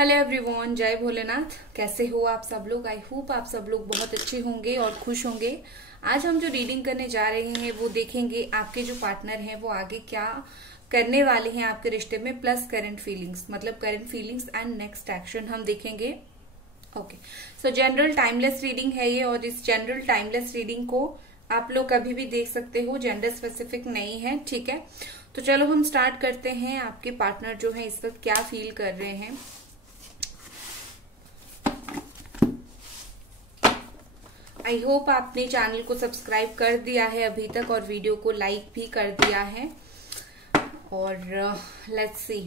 Hello everyone, जय भोलेनाथ। कैसे हो आप सब लोग? आई होप आप सब लोग बहुत अच्छे होंगे और खुश होंगे। आज हम जो रीडिंग करने जा रहे हैं वो देखेंगे आपके जो पार्टनर हैं वो आगे क्या करने वाले हैं आपके रिश्ते में, प्लस करंट फीलिंग्स, मतलब current feelings and next action हम देखेंगे। ओके, सो जनरल टाइमलेस रीडिंग है ये, और इस जनरल टाइमलेस रीडिंग को आप लोग कभी भी देख सकते हो, जेंडर स्पेसिफिक नहीं है। ठीक है, तो चलो हम स्टार्ट करते हैं। आपके पार्टनर जो है इस वक्त क्या फील कर रहे हैं। आई होप आपने चैनल को सब्सक्राइब कर दिया है अभी तक और वीडियो को लाइक भी कर दिया है। और लेट्स सी।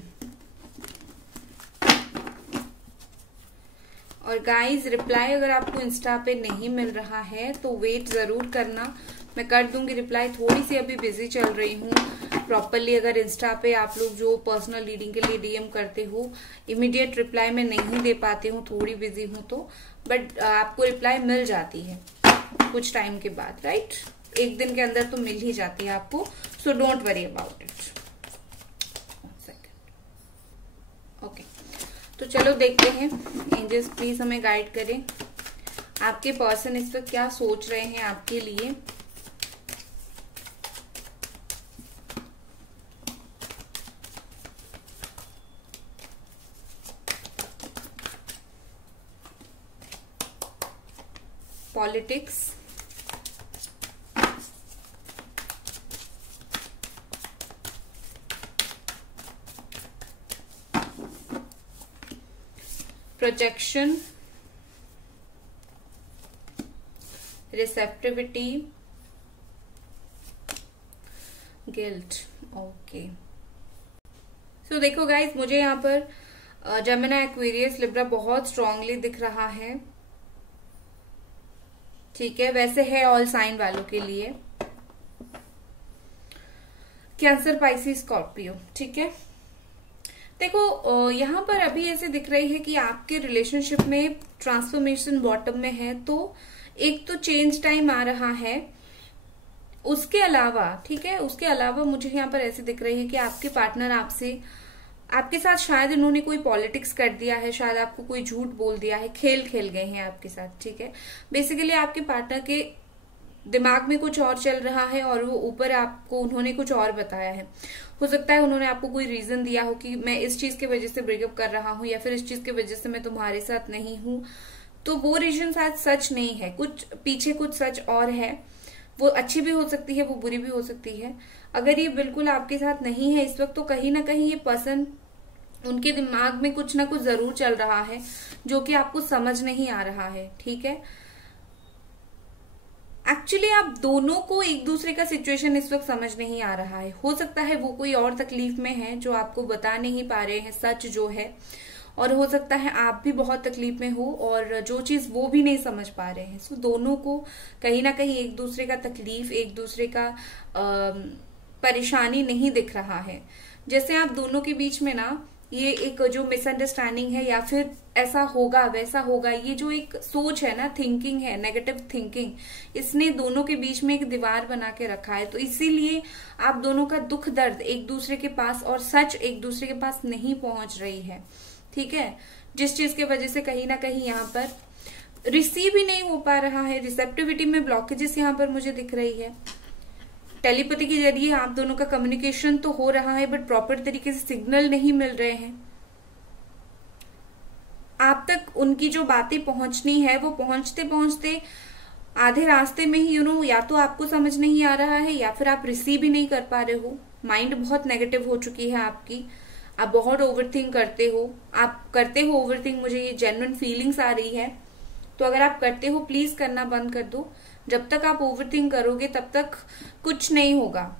और गाइस, रिप्लाई अगर आपको इंस्टा पे नहीं मिल रहा है तो वेट जरूर करना, मैं कर दूंगी रिप्लाई। थोड़ी सी अभी बिजी चल रही हूँ प्रॉपरली। अगर इंस्टा पे आप लोग जो पर्सनल रीडिंग के लिए डीएम करते हो, इमीडिएट रिप्लाई मैं नहीं दे पाती हूँ, थोड़ी बिजी हूँ तो, बट आपको रिप्लाई मिल जाती है कुछ टाइम के बाद, राइट? एक दिन के अंदर तो मिल ही जाती है आपको, so don't worry about it. Okay, तो चलो देखते हैं। एंजल्स प्लीज हमें गाइड करें। आपके पर्सन इस वक्त क्या सोच रहे हैं आपके लिए। Politics, projection, receptivity, guilt. Okay, so देखो गाइस, मुझे यहाँ पर जेमिनी, एक्वेरियस, लिब्रा बहुत स्ट्रांगली दिख रहा है। ठीक है, वैसे है ऑल साइन वालों के लिए। Cancer, Pisces, Scorpio. ठीक है, देखो यहाँ पर अभी ऐसे दिख रही है कि आपके रिलेशनशिप में ट्रांसफॉर्मेशन बॉटम में है, तो एक तो चेंज टाइम आ रहा है। उसके अलावा, ठीक है, उसके अलावा मुझे यहाँ पर ऐसे दिख रही है कि आपके पार्टनर आपके साथ शायद इन्होंने कोई पॉलिटिक्स कर दिया है, शायद आपको कोई झूठ बोल दिया है, खेल खेल गए हैं आपके साथ। ठीक है, बेसिकली आपके पार्टनर के दिमाग में कुछ और चल रहा है और वो ऊपर आपको उन्होंने कुछ और बताया है। हो सकता है उन्होंने आपको कोई रीजन दिया हो कि मैं इस चीज की वजह से ब्रेकअप कर रहा हूँ, या फिर इस चीज की वजह से मैं तुम्हारे साथ नहीं हूँ। तो वो रीजन शायद सच नहीं है, कुछ पीछे कुछ सच और है। वो अच्छी भी हो सकती है, वो बुरी भी हो सकती है। अगर ये बिल्कुल आपके साथ नहीं है इस वक्त, तो कहीं ना कहीं ये पर्सन, उनके दिमाग में कुछ ना कुछ जरूर चल रहा है जो कि आपको समझ नहीं आ रहा है। ठीक है, एक्चुअली आप दोनों को एक दूसरे का सिचुएशन इस वक्त समझ नहीं आ रहा है। हो सकता है वो कोई और तकलीफ में है जो आपको बता नहीं पा रहे हैं, सच जो है, और हो सकता है आप भी बहुत तकलीफ में हो और जो चीज वो भी नहीं समझ पा रहे हैं। सो दोनों को कहीं ना कहीं एक दूसरे का तकलीफ, एक दूसरे का परेशानी नहीं दिख रहा है। जैसे आप दोनों के बीच में ना ये एक जो मिसअंडरस्टैंडिंग है, या फिर ऐसा होगा वैसा होगा, ये जो एक सोच है ना, थिंकिंग है, नेगेटिव थिंकिंग, इसने दोनों के बीच में एक दीवार बना के रखा है। तो इसीलिए आप दोनों का दुख दर्द एक दूसरे के पास और सच एक दूसरे के पास नहीं पहुंच रही है। ठीक है, जिस चीज की वजह से कहीं ना कहीं यहाँ पर रिसीव ही नहीं हो पा रहा है। रिसेप्टिविटी में ब्लॉकेजेस यहाँ पर मुझे दिख रही है। टेलीपैथी के जरिए आप दोनों का कम्युनिकेशन तो हो रहा है, बट प्रॉपर तरीके से सिग्नल नहीं मिल रहे हैं। आप तक उनकी जो बातें पहुंचनी है वो पहुंचते पहुंचते आधे रास्ते में ही या तो आपको समझ नहीं आ रहा है, या फिर आप रिसीव ही नहीं कर पा रहे हो। माइंड बहुत नेगेटिव हो चुकी है आपकी। आप बहुत ओवरथिंक करते हो। आप करते हो ओवरथिंक, मुझे ये जेन्युइन फीलिंग्स आ रही है। तो अगर आप करते हो, प्लीज करना बंद कर दो। जब तक आप ओवरथिंक करोगे तब तक कुछ नहीं होगा।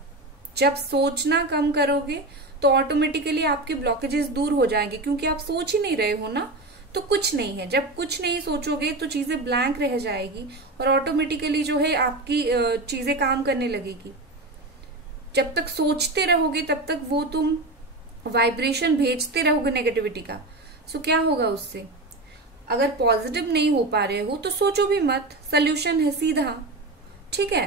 जब सोचना कम करोगे तो ऑटोमेटिकली आपके ब्लॉकेजेस दूर हो जाएंगे, क्योंकि आप सोच ही नहीं रहे हो ना, तो कुछ नहीं है। जब कुछ नहीं सोचोगे तो चीजें ब्लैंक रह जाएगी और ऑटोमेटिकली जो है आपकी चीजें काम करने लगेगी। जब तक सोचते रहोगे तब तक वो तुम वाइब्रेशन भेजते रहोगे नेगेटिविटी का। सो क्या होगा उससे? अगर पॉजिटिव नहीं हो पा रहे हो तो सोचो भी मत, सोल्यूशन है सीधा। ठीक है,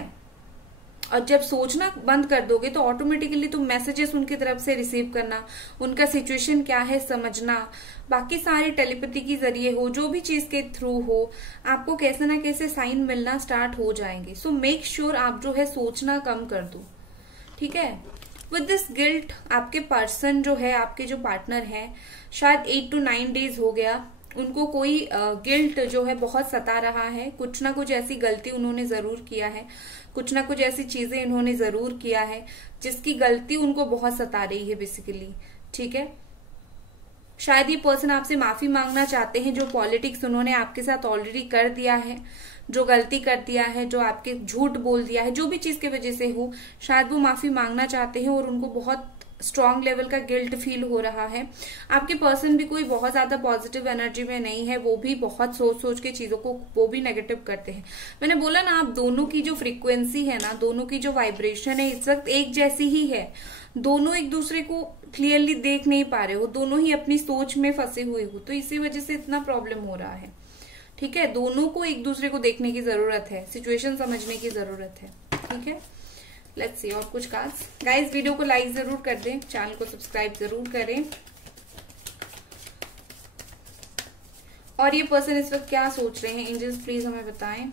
और जब सोचना बंद कर दोगे तो ऑटोमेटिकली तुम मैसेजेस उनकी तरफ से रिसीव करना, उनका सिचुएशन क्या है समझना, बाकी सारे टेलीपैथी के जरिए हो, जो भी चीज के थ्रू हो, आपको कैसे ना कैसे साइन मिलना स्टार्ट हो जाएंगे। सो मेक श्योर आप जो है सोचना कम कर दो, ठीक है। विद दिस गिल्ट आपके पर्सन जो है, आपके जो पार्टनर है, शायद 8 to 9 डेज हो गया, उनको कोई गिल्ट जो है बहुत सता रहा है। कुछ ना कुछ ऐसी गलती उन्होंने जरूर किया है, कुछ ना कुछ ऐसी चीजें इन्होंने जरूर किया है जिसकी गलती उनको बहुत सता रही है बेसिकली, ठीक है। शायद ये पर्सन आपसे माफी मांगना चाहते हैं, जो पॉलिटिक्स उन्होंने आपके साथ ऑलरेडी कर दिया है, जो गलती कर दिया है, जो आपके झूठ बोल दिया है, जो भी चीज की वजह से हो, शायद वो माफी मांगना चाहते हैं और उनको बहुत स्ट्रॉन्ग लेवल का गिल्ट फील हो रहा है। आपके पर्सन भी कोई बहुत ज्यादा पॉजिटिव एनर्जी में नहीं है, वो भी बहुत सोच सोच के चीजों को वो भी नेगेटिव करते हैं। मैंने बोला ना, आप दोनों की जो फ्रीक्वेंसी है ना, दोनों की जो वाइब्रेशन है इस वक्त एक जैसी ही है। दोनों एक दूसरे को क्लियरली देख नहीं पा रहे हो, दोनों ही अपनी सोच में फंसे हुए हो, तो इसी वजह से इतना प्रॉब्लम हो रहा है, ठीक है। दोनों को एक दूसरे को देखने की जरूरत है, सिचुएशन समझने की जरूरत है, ठीक है। लेट्स सी और कुछ कार्ड्स। गाइस वीडियो को लाइक जरूर कर दें, चैनल को सब्सक्राइब जरूर करें। और ये पर्सन इस वक्त क्या सोच रहे हैं, एंजल्स प्लीज हमें बताएं।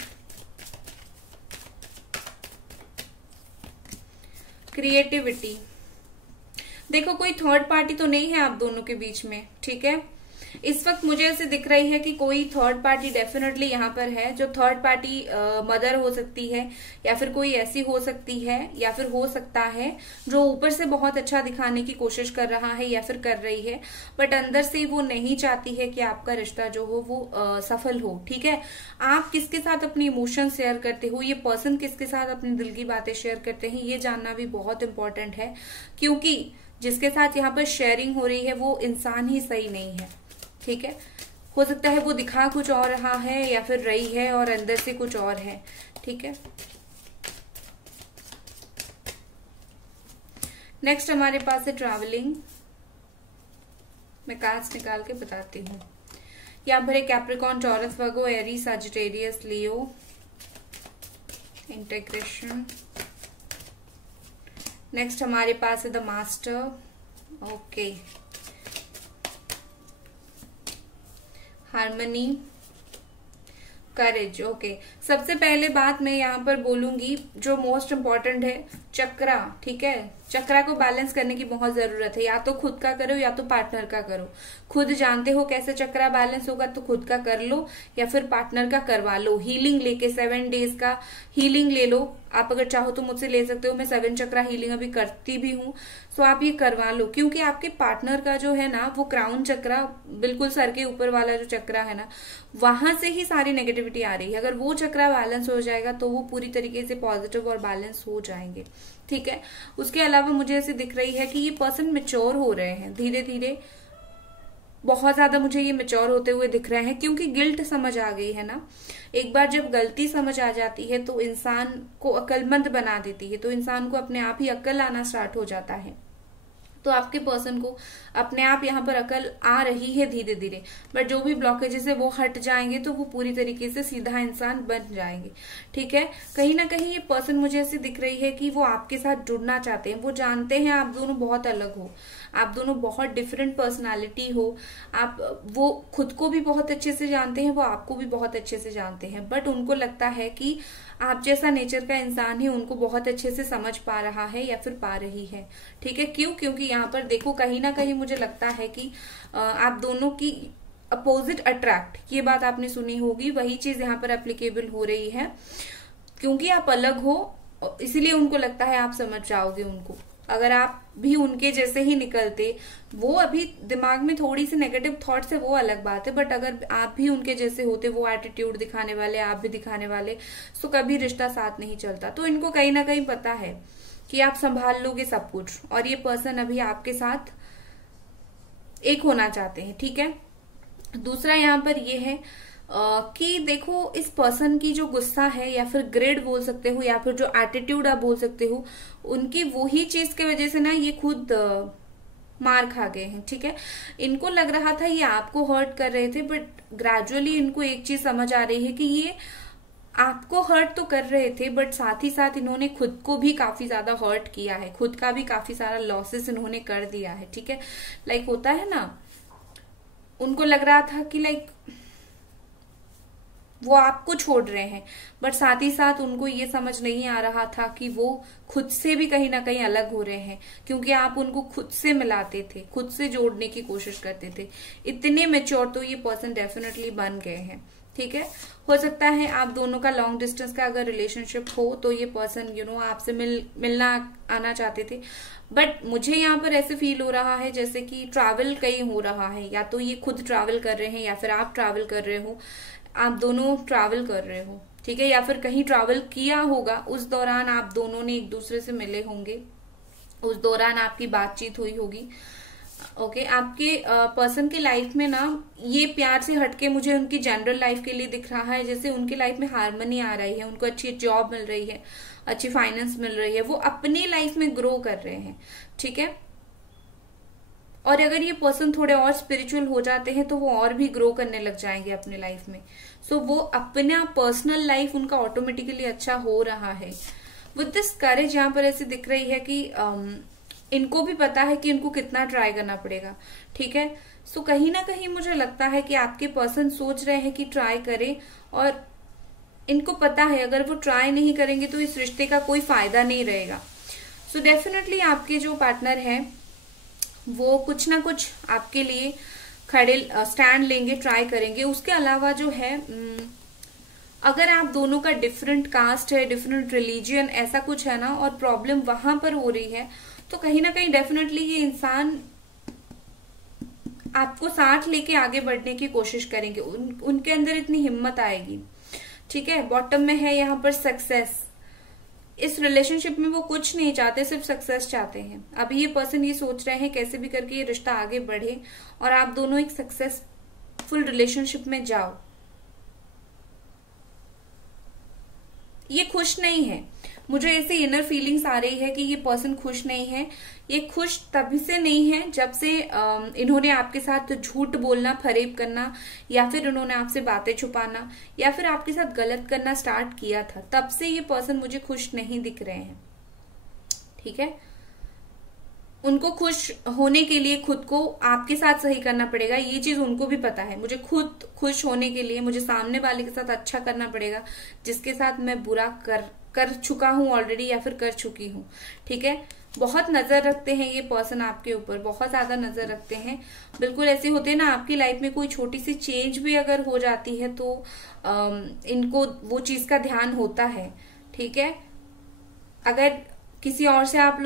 क्रिएटिविटी, देखो कोई थर्ड पार्टी तो नहीं है आप दोनों के बीच में, ठीक है। इस वक्त मुझे ऐसे दिख रही है कि कोई थर्ड पार्टी डेफिनेटली यहाँ पर है, जो थर्ड पार्टी मदर हो सकती है, या फिर कोई ऐसी हो सकती है, या फिर हो सकता है जो ऊपर से बहुत अच्छा दिखाने की कोशिश कर रहा है या फिर कर रही है, बट अंदर से वो नहीं चाहती है कि आपका रिश्ता जो हो वो सफल हो, ठीक है। आप किसके साथ अपनी इमोशन शेयर करते हो, ये पर्सन किसके साथ अपनी दिल की बातें शेयर करते हैं, ये जानना भी बहुत इंपॉर्टेंट है, क्योंकि जिसके साथ यहाँ पर शेयरिंग हो रही है वो इंसान ही सही नहीं है, ठीक है। हो सकता है वो दिखा कुछ और रहा है या फिर रही है और अंदर से कुछ और है, ठीक है। नेक्स्ट हमारे पास है ट्रैवलिंग। मैं कार्ड्स निकाल के बताती हूँ। यहाँ पर है कैप्रिकॉर्न, टॉरस, वर्गो, एरीज, सजिटेरियस, लियो, इंटीग्रेशन। नेक्स्ट हमारे पास है the master, okay, harmony, courage, okay. सबसे पहले बात मैं यहाँ पर बोलूंगी जो मोस्ट इम्पोर्टेंट है, चक्रा, ठीक है। चक्रा को बैलेंस करने की बहुत जरूरत है, या तो खुद का करो या तो पार्टनर का करो। खुद जानते हो कैसे चक्रा बैलेंस होगा तो खुद का कर लो, या फिर पार्टनर का करवा लो। हीलिंग लेके 7 डेज का हीलिंग ले लो, आप अगर चाहो तो मुझसे ले सकते हो, मैं 7 चक्रा हीलिंग अभी करती भी हूँ, सो आप ये करवा लो। क्योंकि आपके पार्टनर का जो है ना वो क्राउन चक्रा, बिल्कुल सर के ऊपर वाला जो चक्रा है ना, वहां से ही सारी नेगेटिविटी आ रही है। अगर वो चक्रा बैलेंस हो जाएगा तो वो पूरी तरीके से पॉजिटिव और बैलेंस हो जाएंगे, ठीक है। उसके अलावा मुझे ऐसे दिख रही है कि ये पर्सन मैच्योर हो रहे हैं धीरे धीरे, बहुत ज्यादा मुझे ये मैच्योर होते हुए दिख रहे हैं, क्योंकि गिल्ट समझ आ गई है ना। एक बार जब गलती समझ आ जाती है तो इंसान को अक्लमंद बना देती है, तो इंसान को अपने आप ही अक्ल आना स्टार्ट हो जाता है। तो आपके पर्सन को अपने आप यहाँ पर अकल आ रही है धीरे धीरे, बट जो भी ब्लॉकेजेस है वो हट जाएंगे तो वो पूरी तरीके से सीधा इंसान बन जाएंगे, ठीक है। कहीं ना कहीं ये पर्सन मुझे ऐसे दिख रही है कि वो आपके साथ जुड़ना चाहते हैं। वो जानते हैं आप दोनों बहुत अलग हो, आप दोनों बहुत डिफरेंट पर्सनालिटी हो, आप वो खुद को भी बहुत अच्छे से जानते हैं, वो आपको भी बहुत अच्छे से जानते हैं, बट उनको लगता है कि आप जैसा नेचर का इंसान ही उनको बहुत अच्छे से समझ पा रहा है या फिर पा रही है, ठीक है। क्यों? क्योंकि यहाँ पर देखो कहीं ना कहीं मुझे लगता है कि आप दोनों की अपोजिट अट्रैक्ट, ये बात आपने सुनी होगी, वही चीज यहाँ पर एप्लीकेबल हो रही है। क्योंकि आप अलग हो इसीलिए उनको लगता है आप समझ जाओगे उनको। अगर आप भी उनके जैसे ही निकलते, वो अभी दिमाग में थोड़ी सी नेगेटिव थॉट्स है वो अलग बात है, बट अगर आप भी उनके जैसे होते, वो एटीट्यूड दिखाने वाले, आप भी दिखाने वाले, तो कभी रिश्ता साथ नहीं चलता। तो इनको कहीं ना कहीं पता है कि आप संभाल लोगे सब कुछ, और ये पर्सन अभी आपके साथ एक होना चाहते हैं, ठीक है। दूसरा यहाँ पर ये है कि देखो इस पर्सन की जो गुस्सा है या फिर ग्रेड बोल सकते हो या फिर जो एटीट्यूड आप बोल सकते हो, उनकी वही चीज की वजह से ना ये खुद मार खा गए हैं, ठीक है। इनको लग रहा था ये आपको हर्ट कर रहे थे, बट ग्रेजुअली इनको एक चीज समझ आ रही है कि ये आपको हर्ट तो कर रहे थे, बट साथ ही साथ इन्होंने खुद को भी काफी ज्यादा हर्ट किया है, खुद का भी काफी सारा लॉसेस इन्होंने कर दिया है। ठीक है, लाइक होता है ना, उनको लग रहा था कि लाइक वो आपको छोड़ रहे हैं, बट साथ ही साथ उनको ये समझ नहीं आ रहा था कि वो खुद से भी कहीं ना कहीं अलग हो रहे हैं, क्योंकि आप उनको खुद से मिलाते थे, खुद से जोड़ने की कोशिश करते थे। इतने मेच्योर तो ये पर्सन डेफिनेटली बन गए हैं। ठीक है, हो सकता है आप दोनों का लॉन्ग डिस्टेंस का अगर रिलेशनशिप हो तो ये पर्सन आपसे मिलना आना चाहते थे, बट मुझे यहाँ पर ऐसे फील हो रहा है जैसे कि ट्रैवल कहीं हो रहा है, या तो ये खुद ट्रैवल कर रहे हैं या फिर आप ट्रैवल कर रहे हो, आप दोनों ट्रैवल कर रहे हो। ठीक है, या फिर कहीं ट्रैवल किया होगा, उस दौरान आप दोनों ने एक दूसरे से मिले होंगे, उस दौरान आपकी बातचीत हुई होगी। ओके, आपके पर्सन की लाइफ में ना ये प्यार से हटके मुझे उनकी जनरल लाइफ के लिए दिख रहा है, जैसे उनकी लाइफ में हार्मनी आ रही है, उनको अच्छी जॉब मिल रही है, अच्छी फाइनेंस मिल रही है, वो अपनी लाइफ में ग्रो कर रहे हैं। ठीक है, और अगर ये पर्सन थोड़े और स्पिरिचुअल हो जाते हैं तो वो और भी ग्रो करने लग जाएंगे अपने लाइफ में। सो वो अपना पर्सनल लाइफ उनका ऑटोमेटिकली अच्छा हो रहा है। विद दिस करेज यहाँ पर ऐसे दिख रही है कि इनको भी पता है कि इनको कितना ट्राई करना पड़ेगा। ठीक है, सो कहीं ना कहीं मुझे लगता है कि आपके पर्सन सोच रहे हैं कि ट्राई करें, और इनको पता है अगर वो ट्राई नहीं करेंगे तो इस रिश्ते का कोई फायदा नहीं रहेगा। सो डेफिनेटली आपके जो पार्टनर हैं वो कुछ ना कुछ आपके लिए खड़े स्टैंड लेंगे, ट्राई करेंगे। उसके अलावा जो है अगर आप दोनों का डिफरेंट कास्ट है, डिफरेंट रिलीजियन ऐसा कुछ है ना, और प्रॉब्लम वहां पर हो रही है, तो कहीं ना कहीं डेफिनेटली ये इंसान आपको साथ लेके आगे बढ़ने की कोशिश करेंगे, उनके अंदर इतनी हिम्मत आएगी। ठीक है, बॉटम में है यहाँ पर सक्सेस। इस रिलेशनशिप में वो कुछ नहीं चाहते, सिर्फ सक्सेस चाहते हैं। अभी ये पर्सन ये सोच रहे हैं कैसे भी करके ये रिश्ता आगे बढ़े और आप दोनों एक सक्सेसफुल रिलेशनशिप में जाओ। ये खुश नहीं है, मुझे ऐसे इनर फीलिंग्स आ रही है कि ये पर्सन खुश नहीं है। ये खुश तभी से नहीं है जब से इन्होंने आपके साथ झूठ बोलना, फरेब करना, या फिर इन्होंने आपसे बातें छुपाना, या फिर आपके साथ गलत करना स्टार्ट किया था, तब से ये पर्सन मुझे खुश नहीं दिख रहे हैं। ठीक है, उनको खुश होने के लिए खुद को आपके साथ सही करना पड़ेगा, ये चीज उनको भी पता है। मुझे खुद खुश होने के लिए मुझे सामने वाले के साथ अच्छा करना पड़ेगा, जिसके साथ मैं बुरा कर चुका हूं ऑलरेडी या फिर कर चुकी हूं। ठीक है, बहुत नजर रखते हैं ये पर्सन आपके ऊपर, बहुत ज्यादा नजर रखते हैं। बिल्कुल ऐसे होते हैं ना, आपकी लाइफ में कोई छोटी सी चेंज भी अगर हो जाती है तो इनको वो चीज का ध्यान होता है। ठीक है, अगर किसी और से आप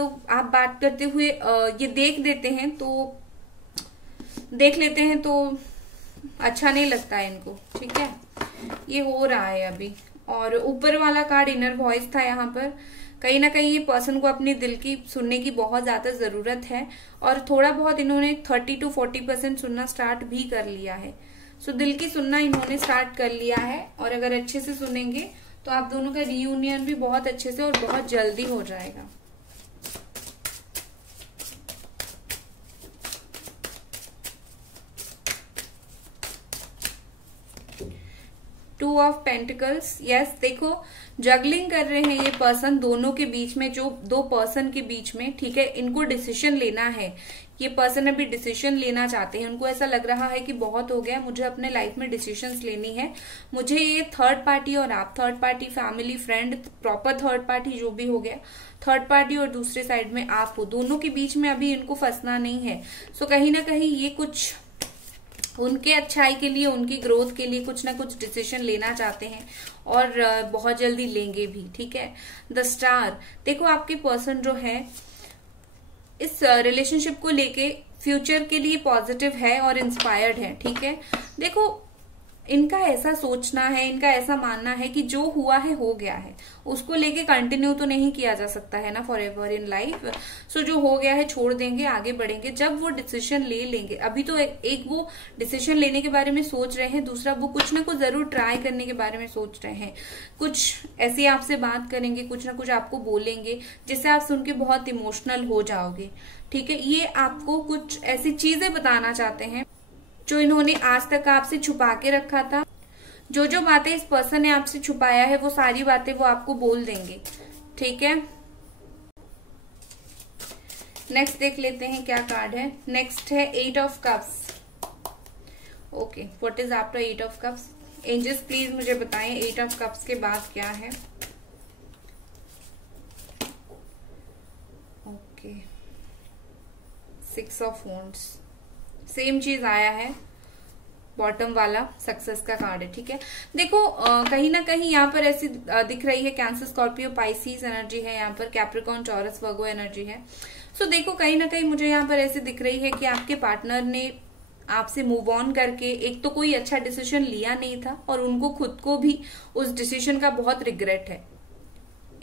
बात करते हुए ये देख लेते हैं तो अच्छा नहीं लगता है इनको। ठीक है, ये हो रहा है अभी। और ऊपर वाला कार्ड इनर वॉइस था यहाँ पर। कहीं ना कहीं ये पर्सन को अपने दिल की सुनने की बहुत ज्यादा जरूरत है, और थोड़ा बहुत इन्होंने 30 to 40% सुनना स्टार्ट भी कर लिया है। सो दिल की सुनना इन्होंने स्टार्ट कर लिया है, और अगर अच्छे से सुनेंगे तो आप दोनों का रीयूनियन भी बहुत अच्छे से और बहुत जल्दी हो जाएगा। टू ऑफ पेंटिकल्स, यस, देखो जगलिंग कर रहे हैं ये पर्सन दोनों के बीच में, जो दो पर्सन के बीच में। ठीक है, इनको डिसीजन लेना है, ये पर्सन अभी डिसीजन लेना चाहते हैं। उनको ऐसा लग रहा है कि बहुत हो गया, मुझे अपने लाइफ में डिसीजंस लेनी है। मुझे ये थर्ड पार्टी और आप, third party, family, friend, proper third party जो भी हो गया, थर्ड पार्टी और दूसरे साइड में आप हो, दोनों के बीच में अभी इनको फंसना नहीं है। सो कहीं ना कहीं ये कुछ उनके अच्छाई के लिए, उनकी ग्रोथ के लिए कुछ ना कुछ डिसीजन लेना चाहते हैं, और बहुत जल्दी लेंगे भी। ठीक है, द स्टार, देखो आपके पर्सन जो है इस रिलेशनशिप को लेके फ्यूचर के लिए पॉजिटिव है और इंस्पायर्ड है। ठीक है, देखो इनका ऐसा सोचना है, इनका ऐसा मानना है कि जो हुआ है हो गया है, उसको लेके कंटिन्यू तो नहीं किया जा सकता है ना फॉर एवर इन लाइफ। सो जो हो गया है छोड़ देंगे, आगे बढ़ेंगे। जब वो डिसीजन ले लेंगे, अभी तो एक वो डिसीजन लेने के बारे में सोच रहे हैं, दूसरा वो कुछ ना कुछ जरूर ट्राई करने के बारे में सोच रहे हैं। कुछ ऐसी आपसे बात करेंगे, कुछ ना कुछ आपको बोलेंगे जिससे आप सुन के बहुत इमोशनल हो जाओगे। ठीक है, ये आपको कुछ ऐसी चीजें बताना चाहते हैं जो इन्होंने आज तक आपसे छुपा के रखा था। जो जो बातें इस पर्सन ने आपसे छुपाया है वो सारी बातें वो आपको बोल देंगे, ठीक है। नेक्स्ट देख लेते हैं क्या कार्ड है। नेक्स्ट है 8 of cups. Okay, what is after 8 of cups? Angels please मुझे बताएं 8 ऑफ कप्स के बाद क्या है। ओके, 6 ऑफ वॉन्ड्स, सेम चीज आया है, बॉटम वाला सक्सेस का कार्ड है, ठीक है। देखो कहीं ना कहीं यहाँ पर ऐसी दिख रही है, कैंसर, स्कॉर्पियो, पाइसिस एनर्जी है यहाँ पर, कैप्रिकॉर्न, टॉरस, वर्गो एनर्जी है। सो देखो कहीं ना कहीं मुझे यहाँ पर ऐसे दिख रही है कि आपके पार्टनर ने आपसे मूव ऑन करके एक तो कोई अच्छा डिसीजन लिया नहीं था और उनको खुद को भी उस डिसीजन का बहुत रिग्रेट है।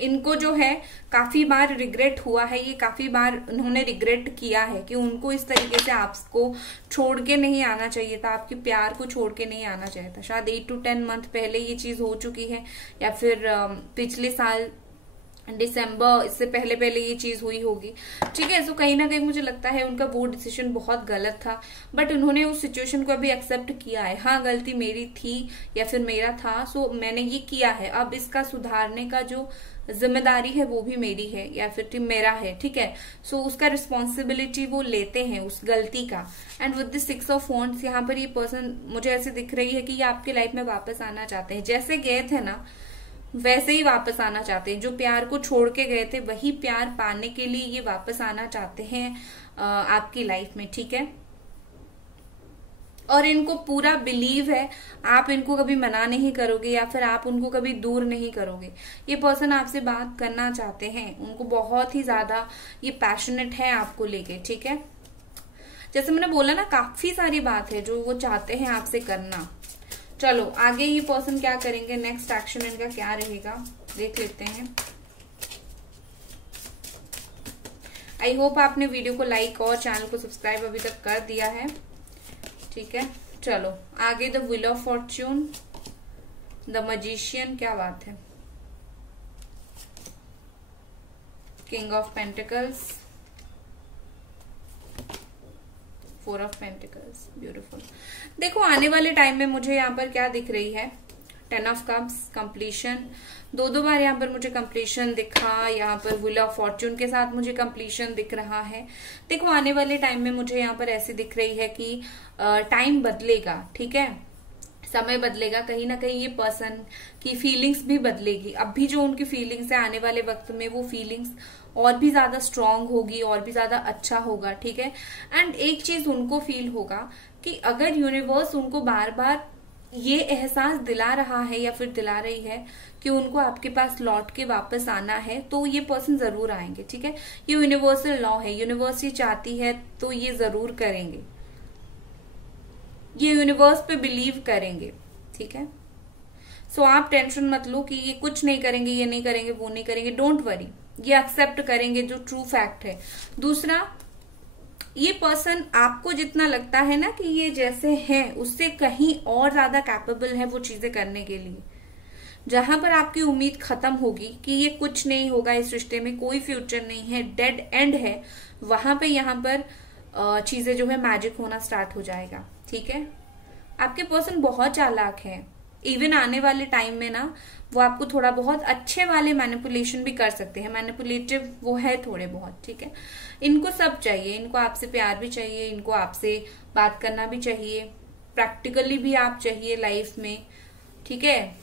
इनको जो है काफी बार रिग्रेट हुआ है, ये काफी बार उन्होंने रिग्रेट किया है कि उनको इस तरीके से आपको छोड़ के नहीं आना चाहिए था, आपके प्यार को छोड़ के नहीं आना चाहिए था। शायद 8 to 10 मंथ पहले ये चीज हो चुकी है, या फिर पिछले साल दिसंबर, इससे पहले पहले ये चीज हुई होगी, ठीक है। सो कहीं ना कहीं मुझे लगता है उनका वो डिसीजन बहुत गलत था, बट उन्होंने उस सिचुएशन को अभी एक्सेप्ट किया है। हाँ, गलती मेरी थी या फिर मेरा था, सो मैंने ये किया है, अब इसका सुधारने का जो जिम्मेदारी है वो भी मेरी है या फिर मेरा है, ठीक है। सो उसका रिस्पॉन्सिबिलिटी वो लेते हैं उस गलती का। And with the 6 of wands यहाँ पर ये पर्सन मुझे ऐसे दिख रही है कि ये आपके लाइफ में वापस आना चाहते हैं। जैसे गए थे ना वैसे ही वापस आना चाहते हैं। जो प्यार को छोड़ के गए थे वही प्यार पाने के लिए ये वापस आना चाहते हैं आपकी लाइफ में, ठीक है। और इनको पूरा बिलीव है, आप इनको कभी मना नहीं करोगे या फिर आप उनको कभी दूर नहीं करोगे। ये पर्सन आपसे बात करना चाहते हैं, उनको बहुत ही ज्यादा ये पैशनेट है आपको लेके, ठीक है। जैसे मैंने बोला ना, काफी सारी बात है जो वो चाहते हैं आपसे करना। चलो आगे ये पर्सन क्या करेंगे, नेक्स्ट एक्शन इनका क्या रहेगा देख लेते हैं। आई होप आपने वीडियो को लाइक और चैनल को सब्सक्राइब अभी तक कर दिया है, ठीक है। चलो आगे the wheel of Fortune, the magician, क्या बात है, king of pentacles, 4 of pentacles, beautiful. देखो आने वाले टाइम में मुझे यहाँ पर क्या दिख रही है, 10 ऑफ कप्स, कंप्लीशन, दो बार यहाँ पर मुझे कंप्लीशन दिखा। यहाँ पर व्हील ऑफ फॉर्च्यून के साथ मुझे कंप्लीशन दिख रहा है। देखो आने वाले टाइम में मुझे यहाँ पर ऐसी दिख रही है कि टाइम बदलेगा, ठीक है, समय बदलेगा। कहीं ना कहीं ये पर्सन की फीलिंग्स भी बदलेगी। अभी जो उनकी फीलिंग्स है, आने वाले वक्त में वो फीलिंग्स और भी ज्यादा स्ट्रांग होगी, और भी ज्यादा अच्छा होगा, ठीक है। एंड एक चीज उनको फील होगा कि अगर यूनिवर्स उनको बार बार ये एहसास दिला रहा है या फिर दिला रही है कि उनको आपके पास लौट के वापस आना है, तो ये पर्सन जरूर आएंगे, ठीक है। ये यूनिवर्सल लॉ है, यूनिवर्स ये चाहती है तो ये जरूर करेंगे, ये यूनिवर्स पे बिलीव करेंगे, ठीक है। सो आप टेंशन मत लो कि ये कुछ नहीं करेंगे, ये नहीं करेंगे, वो नहीं करेंगे, डोंट वरी, ये एक्सेप्ट करेंगे जो ट्रू फैक्ट है। दूसरा, ये पर्सन आपको जितना लगता है ना कि ये जैसे हैं, उससे कहीं और ज्यादा कैपेबल है वो चीजें करने के लिए। जहां पर आपकी उम्मीद खत्म होगी कि ये कुछ नहीं होगा, इस रिश्ते में कोई फ्यूचर नहीं है, डेड एंड है, वहां पे यहाँ पर चीजें जो है मैजिक होना स्टार्ट हो जाएगा, ठीक है। आपके पर्सन बहुत चालाक है। इवन आने वाले टाइम में ना वो आपको थोड़ा बहुत अच्छे वाले मैनिपुलेशन भी कर सकते हैं, मैनिपुलेटिव वो है थोड़े बहुत, ठीक है। इनको सब चाहिए, इनको आपसे प्यार भी चाहिए, इनको आपसे बात करना भी चाहिए, प्रैक्टिकली भी आप चाहिए लाइफ में, ठीक है,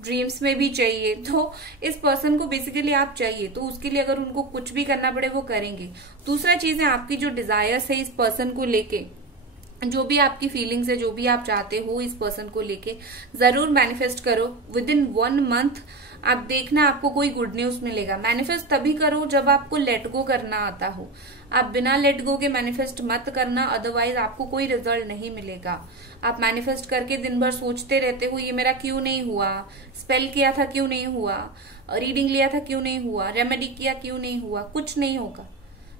ड्रीम्स में भी चाहिए। तो इस पर्सन को बेसिकली आप चाहिए, तो उसके लिए अगर उनको कुछ भी करना पड़े वो करेंगे। दूसरा चीज है आपकी जो डिजायर्स है इस पर्सन को लेके, जो भी आपकी फीलिंग्स है, जो भी आप चाहते हो इस पर्सन को लेके, जरूर मैनिफेस्ट करो। विद इन 1 मंथ आप देखना आपको कोई गुड न्यूज मिलेगा। मैनिफेस्ट तभी करो जब आपको लेट गो करना आता हो। आप बिना लेट गो के मैनिफेस्ट मत करना, अदरवाइज आपको कोई रिजल्ट नहीं मिलेगा। आप मैनिफेस्ट करके दिन भर सोचते रहते हो ये मेरा क्यों नहीं हुआ, स्पेल किया था क्यों नहीं हुआ, रीडिंग लिया था क्यों नहीं हुआ, रेमेडी किया क्यों नहीं हुआ, कुछ नहीं होगा।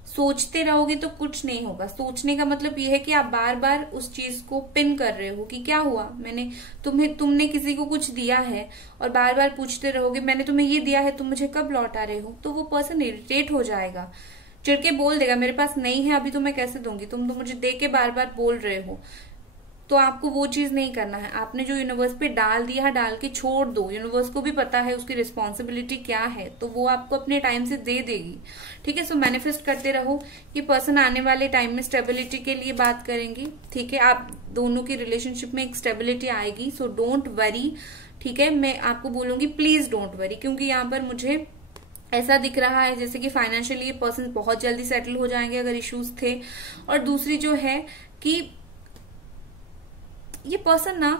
सोचते रहोगे तो कुछ नहीं होगा। सोचने का मतलब ये है कि आप बार बार उस चीज को पिन कर रहे हो कि क्या हुआ, मैंने तुमने किसी को कुछ दिया है, और बार बार पूछते रहोगे मैंने तुम्हें ये दिया है, तुम मुझे कब लौटा रहे हो। तो वो पर्सन इरिटेट हो जाएगा, चिढ़ के बोल देगा मेरे पास नहीं है अभी तो मैं कैसे दूंगी, तुम तो मुझे दे के बार बार बोल रहे हो। तो आपको वो चीज नहीं करना है। आपने जो यूनिवर्स पे डाल दिया है, डाल के छोड़ दो। यूनिवर्स को भी पता है उसकी रिस्पॉन्सिबिलिटी क्या है, तो वो आपको अपने टाइम से दे देगी। ठीक है, सो मैनिफेस्ट करते रहो। ये पर्सन आने वाले टाइम में स्टेबिलिटी के लिए बात करेंगी। ठीक है, आप दोनों की रिलेशनशिप में एक स्टेबिलिटी आएगी, सो डोंट वरी। ठीक है, मैं आपको बोलूंगी प्लीज डोंट वरी, क्योंकि यहाँ पर मुझे ऐसा दिख रहा है जैसे कि फाइनेंशियली ये पर्सन बहुत जल्दी सेटल हो जाएंगे अगर इश्यूज थे। और दूसरी जो है कि ये पर्सन ना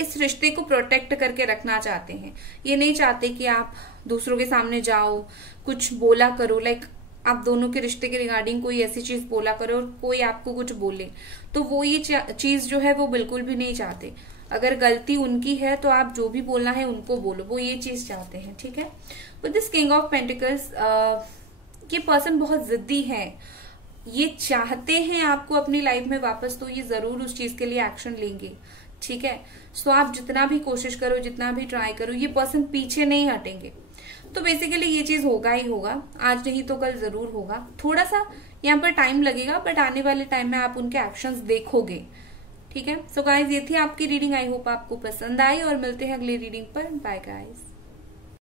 इस रिश्ते को प्रोटेक्ट करके रखना चाहते हैं। ये नहीं चाहते कि आप दूसरों के सामने जाओ, कुछ बोला करो, लाइक आप दोनों के रिश्ते के रिगार्डिंग कोई ऐसी चीज बोला करो और कोई आपको कुछ बोले, तो वो ये चीज जो है वो बिल्कुल भी नहीं चाहते। अगर गलती उनकी है तो आप जो भी बोलना है उनको बोलो, वो ये चीज चाहते हैं। ठीक है, with this king of pentacles, ये पर्सन बहुत जिद्दी है, ये चाहते हैं आपको अपनी लाइफ में वापस, तो ये जरूर उस चीज के लिए एक्शन लेंगे। ठीक है, सो आप जितना भी कोशिश करो, जितना भी ट्राई करो, ये पर्सन पीछे नहीं हटेंगे। तो बेसिकली ये चीज होगा ही होगा, आज नहीं तो कल जरूर होगा। थोड़ा सा यहाँ पर टाइम लगेगा, बट आने वाले टाइम में आप उनके एक्शंस देखोगे। ठीक है, सो गाइज ये थी आपकी रीडिंग। आई होप आपको पसंद आई और मिलते हैं अगली रीडिंग पर। Bye guys.